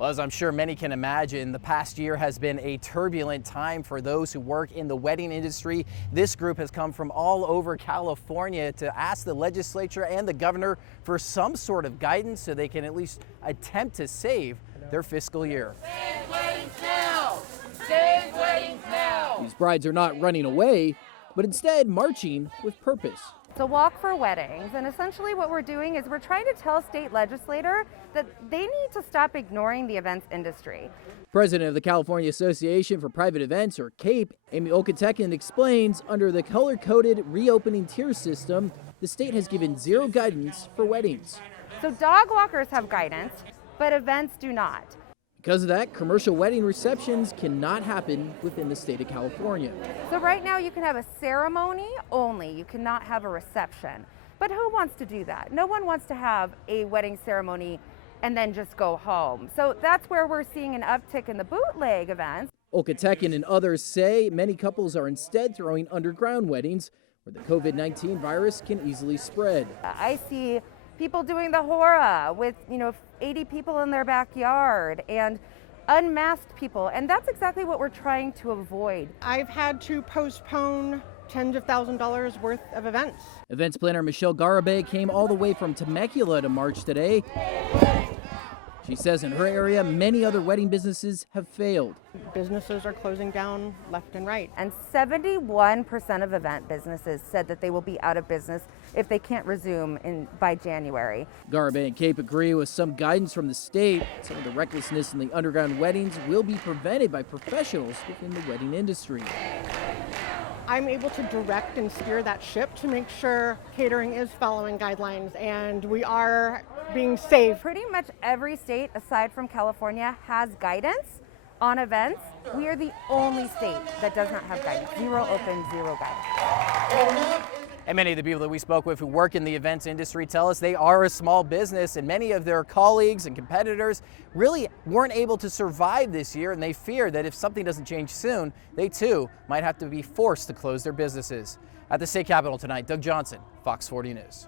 Well, as I'm sure many can imagine, the past year has been a turbulent time for those who work in the wedding industry. This group has come from all over California to ask the legislature and the governor for some sort of guidance so they can at least attempt to save their fiscal year. Save weddings now! Save weddings now! These brides are not running away, but instead marching with purpose. To walk for weddings, and essentially what we're doing is we're trying to tell state legislator that they need to stop ignoring the events industry. President of the California Association for Private Events, or CAPE, Amy Okatekin, explains under the color-coded reopening tier system, the state has given zero guidance for weddings. So dog walkers have guidance, but events do not. Because of that, commercial wedding receptions cannot happen within the state of California. So right now you can have a ceremony only, you cannot have a reception. But who wants to do that? No one wants to have a wedding ceremony and then just go home. So that's where we're seeing an uptick in the bootleg events. Okatekin and others say many couples are instead throwing underground weddings where the COVID-19 virus can easily spread. I see people doing the hora with, 80 people in their backyard and unmasked people. And that's exactly what we're trying to avoid. I've had to postpone tens of thousands of dollars worth of events. Events planner Michelle Garabay came all the way from Temecula to march today. She says in her area, many other wedding businesses have failed. Businesses are closing down left and right. And 71% of event businesses said that they will be out of business if they can't resume by January. Garabay and Cape agree with some guidance from the state. Some of the recklessness in the underground weddings will be prevented by professionals within the wedding industry. I'm able to direct and steer that ship to make sure catering is following guidelines and we are being safe. Pretty much every state aside from California has guidance on events. We are the only state that does not have guidance. Zero open, zero guidance. And many of the people that we spoke with who work in the events industry tell us they are a small business, and many of their colleagues and competitors really weren't able to survive this year, and they fear that if something doesn't change soon, they too might have to be forced to close their businesses. At the state capitol tonight, Doug Johnson, Fox 40 News.